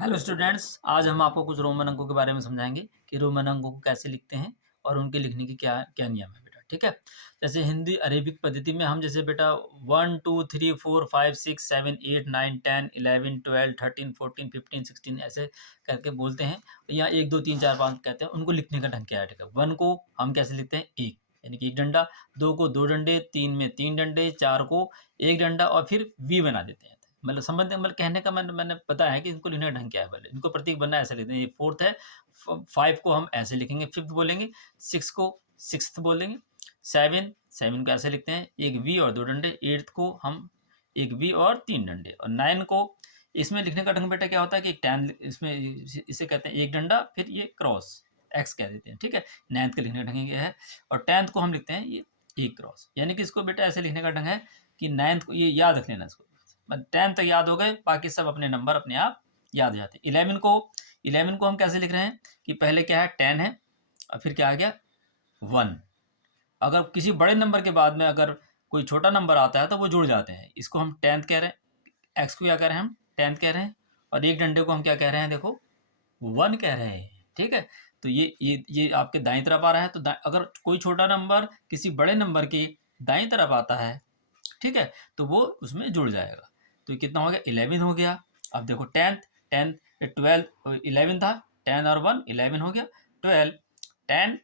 Hello students, आज हम आपको कुछ रोमन अंकों के बारे में समझाएंगे कि रोमन अंकों को कैसे लिखते हैं और उनके लिखने की क्या क्या नियम है बेटा। ठीक है। जैसे हिंदी अरेबिक पद्धति में हम जैसे बेटा 1 2 3 4 5 6 7 8 9 10 11 12 13 14 15 16 ऐसे करके बोलते हैं। या 1 2 3 4 5 कहते हैं। उनको लिखने का ढंग क्या है? ठीक है। 1 को हम कैसे लिखते हैं? एक, यानी कि एक डंडा। 2 को 2 डंडे, 3 में 3 डंडे, 4 को एक डंडा और फिर वी बना देते हैं। मतलब समझ मतलब कहने का मैंने पता है कि इनको लिखने का ढंग क्या है। पहले इनको प्रतीक बनना ऐसे लिखते हैं। ये फोर्थ है, 5 को हम ऐसे लिखेंगे, फिफ्थ बोलेंगे, 6 को सिक्स्थ बोलेंगे, 7 को ऐसे लिखते हैं, एक वी और 2 डंडे। 8 को हम एक वी और 3 डंडे। और 9 को इसमें लिखने का ढंग बेटा क्या होता है कि एक टैन, इसमें इसे कहते हैं एक डंडा, फिर ये क्रॉस एक्स कह देते हैं। ठीक है। 9th का लिखने का ढंग ये है। और 10th को हम लिखते हैं ये एक क्रॉस, यानी कि इसको बेटा ऐसे लिखने का ढंग है कि 9th को, ये याद रख लेना इसको। 10 तक याद हो गए, बाकी सब अपने नंबर अपने आप याद हो जाते हैं। 11 को हम कैसे लिख रहे हैं कि पहले क्या है 10 है और फिर क्या आ गया 1। अगर किसी बड़े नंबर के बाद में अगर कोई छोटा नंबर आता है तो वो जुड़ जाते हैं। इसको हम 10th कह रहे हैं। एक्स को क्या कह रहे हैं? हम 10th कह रहे हैं। और एक डंडे को हम क्या कह रहे हैं? देखो 1 कह रहे हैं। ठीक है। तो ये आपके दाईं तरफ आ रहा है। तो अगर कोई छोटा नंबर किसी बड़े नंबर के दाईं तरफ आता है, ठीक है, तो वो उसमें जुड़ जाएगा। तो कितना हो गया? 11 हो गया। अब देखो 10 12 11 था, 10 और 1 11 हो गया। 12 10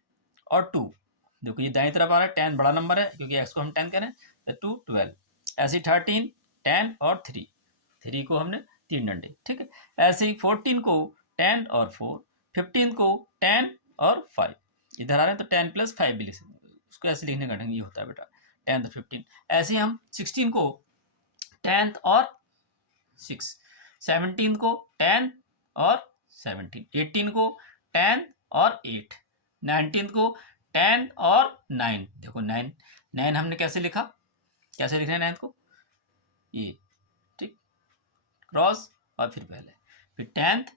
और 2, देखो ये दाईं तरफ आ रहा है। 10 बड़ा नंबर है क्योंकि एक्स को हम 10 कह रहे हैं, तो 2 12। ऐसे ही 13 10 और 3 को हमने 3 डंडे। ठीक है। ऐसे ही 14 को 10 और 4, 15 को 10 और 5। इधर आ रहे हैं तो 10 प्लस 5 भी लिख सकते हैं। उसको ऐसे लिखने का ढंग ये होता है बेटा, 10 और 15। ऐसे ही हम 16 को 10th और 6, 17 को 10 और 17, 18 को 10 और 8, 19 को 10 और 9। देखो 9 हमने कैसे लिखा, कैसे लिखना है 9 को? ये, ठीक, क्रॉस और फिर पहले, फिर 10th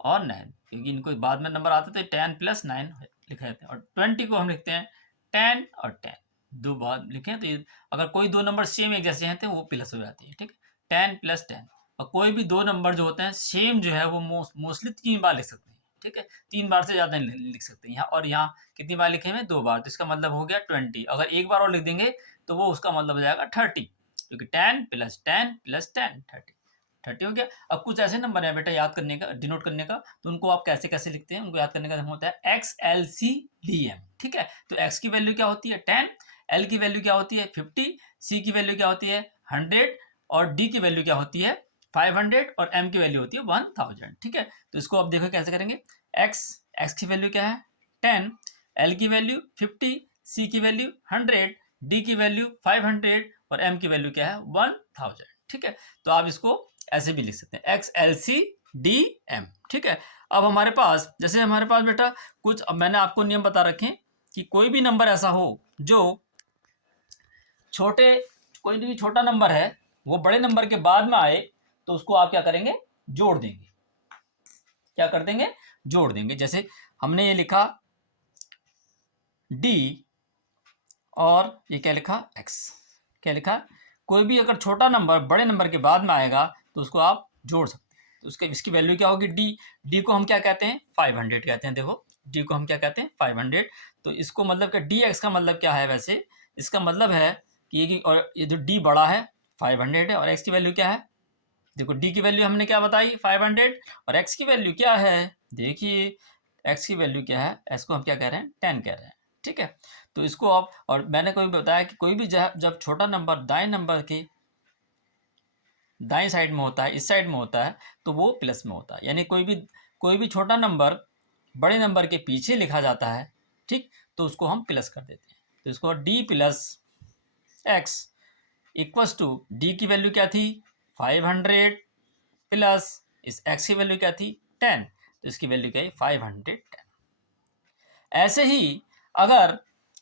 और 9, क्योंकि इनको बाद में नंबर आते तो 10 प्लस 9 लिखा जाता है। और 20 को हम लिखते हैं 10 और 10, दो बार लिखें तो अगर कोई दो नंबर सेम एक जैसे हैं तो वो प्लस हो जाती है। ठीक है। 10 प्लस 10। और कोई भी दो नंबर जो होते हैं सेम जो है वो मोस्टली 3 बार लिख सकते हैं। ठीक है। 3 बार से ज़्यादा नहीं लिख सकते। यहाँ और यहाँ कितनी बार लिखे हुए? 2 बार। तो इसका मतलब हो गया 20। अगर एक बार और लिख देंगे तो वो उसका मतलब हो जाएगा 30, क्योंकि 10 प्लस 10 प्लस 10 30 हो गया। अब कुछ ऐसे नंबर है बेटा याद करने का, डिनोट करने का, तो उनको आप कैसे कैसे लिखते हैं? उनको याद करने का होता है XLCDM। ठीक है। तो x की वैल्यू क्या होती है? 10, l की वैल्यू क्या होती है? 50, c की वैल्यू क्या होती है? 100, और d की वैल्यू क्या होती है? 500, और m की वैल्यू होती है 1000। ठीक है। तो इसको आप देखो कैसे करेंगे। x की वैल्यू क्या है? 10, l की वैल्यू 50, c की वैल्यू 100, d की वैल्यू 500, और m की वैल्यू क्या है? 1000। ठीक है। तो आप इसको ऐसे भी लिख सकते हैं, XLCDM। ठीक है। अब हमारे पास, जैसे हमारे पास बेटा कुछ, अब मैंने आपको नियम बता रखे हैं कि कोई भी नंबर ऐसा हो जो छोटे, कोई भी छोटा नंबर है वो बड़े नंबर के बाद में आए, तो उसको आप क्या करेंगे? जोड़ देंगे। क्या कर देंगे? जोड़ देंगे। जैसे हमने ये लिखा D और ये क्या लिखा? X। क्या लिखा? कोई भी अगर छोटा नंबर बड़े नंबर के बाद में आएगा तो उसको आप जोड़ सकते हैं। तो उसके इसकी वैल्यू क्या होगी? D को हम क्या कहते हैं? 500 कहते हैं। देखो D को हम क्या कहते हैं? 500। तो इसको मतलब क्या, DX का मतलब क्या है? वैसे इसका मतलब है कि और ये जो D बड़ा है 500 है, और X की वैल्यू क्या है? देखो D की वैल्यू हमने क्या बताई? 500। और X की वैल्यू क्या है? देखिए X की वैल्यू क्या है? X को हम क्या कह रहे हैं? 10 कह रहे हैं। ठीक है। तो इसको आप, और मैंने कोई बताया कि कोई भी जब छोटा नंबर दाएं नंबर के दाएं साइड में होता है, इस साइड में होता है, तो वो प्लस में होता है। यानी कोई भी छोटा नंबर बड़े नंबर के पीछे लिखा जाता है, ठीक, तो उसको हम प्लस कर देते हैं। तो इसको D plus X equals to, D की वैल्यू क्या थी? 500 प्लस इस x की वैल्यू क्या थी? 10। तो इसकी वैल्यू क्या है? 510। ऐसे ही अगर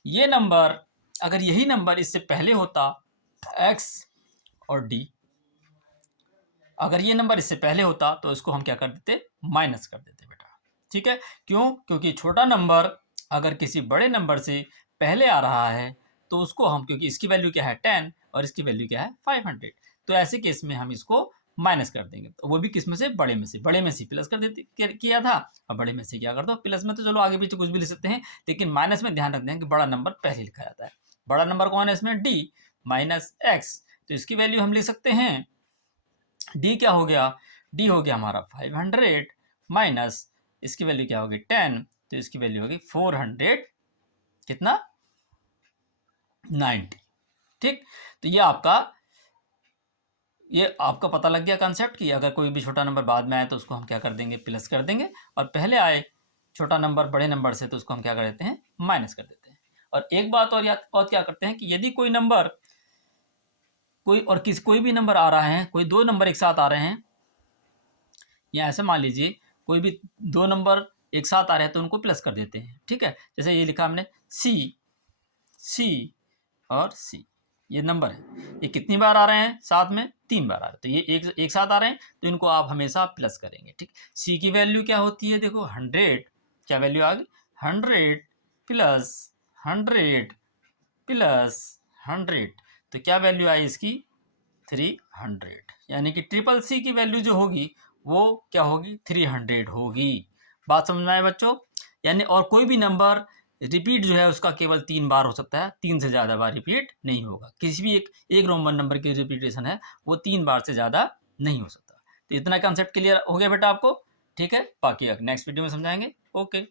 ये नंबर, अगर यही नंबर इससे पहले होता, x और d, अगर ये नंबर इससे पहले होता तो इसको हम क्या कर देते? माइनस कर देते बेटा। ठीक है। क्यों? क्योंकि छोटा नंबर अगर किसी बड़े नंबर से पहले आ रहा है तो उसको हम, क्योंकि इसकी वैल्यू क्या है? 10 और इसकी वैल्यू क्या है? 500, तो ऐसे केस में हम इसको माइनस कर देंगे, तो वो भी किस में से, बड़े में से। बड़े में से प्लस कर देते किया था, और बड़े में से क्या कर दो प्लस में। तो चलो आगे पीछे कुछ भी लिख सकते हैं, लेकिन माइनस में ध्यान रखते हैं कि बड़ा नंबर पहले लिखा जाता है। बड़ा नंबर कौन है इसमें, डी माइनस एक्स। तो इसकी वैल्यू हम लिख सकते हैं, डी क्या हो गया, डी हो गया हमारा 500 माइनस इसकी वैल्यू क्या होगी 10, तो इसकी वैल्यू होगी 400 कितना 90। ठीक, तो ये आपका पता लग गया कंसेप्ट कि अगर कोई भी छोटा नंबर बाद में आए तो उसको हम क्या कर देंगे, प्लस कर देंगे, और पहले आए छोटा नंबर बड़े नंबर से तो उसको हम क्या कर देते हैं, माइनस कर देते हैं। और एक बात और क्या करते हैं कि यदि कोई नंबर कोई भी नंबर आ रहा है, कोई दो नंबर एक साथ आ रहे हैं, या ऐसे मान लीजिए कोई भी दो नंबर एक साथ आ रहे हैं तो उनको प्लस कर देते हैं। ठीक है, जैसे ये लिखा हमने सी और सी, ये नंबर है, ये कितनी बार आ रहे हैं साथ में, 3 बार आ रहे हैं, तो ये एक साथ आ रहे हैं तो इनको आप हमेशा प्लस करेंगे। ठीक, सी की वैल्यू क्या होती है, देखो 100, क्या वैल्यू आ गई 100 प्लस 100 प्लस 100, तो क्या वैल्यू आई इसकी 300, यानी कि ट्रिपल सी की वैल्यू जो होगी वो क्या होगी 300 होगी। बात समझ में आए बच्चों, यानी और कोई भी नंबर रिपीट जो है उसका केवल 3 बार हो सकता है, 3 से ज़्यादा बार रिपीट नहीं होगा। किसी भी एक रोमन नंबर की रिपीटेशन है वो 3 बार से ज़्यादा नहीं हो सकता। तो इतना कंसेप्ट क्लियर हो गया बेटा आपको। ठीक है, बाकी नेक्स्ट वीडियो में समझाएंगे। ओके।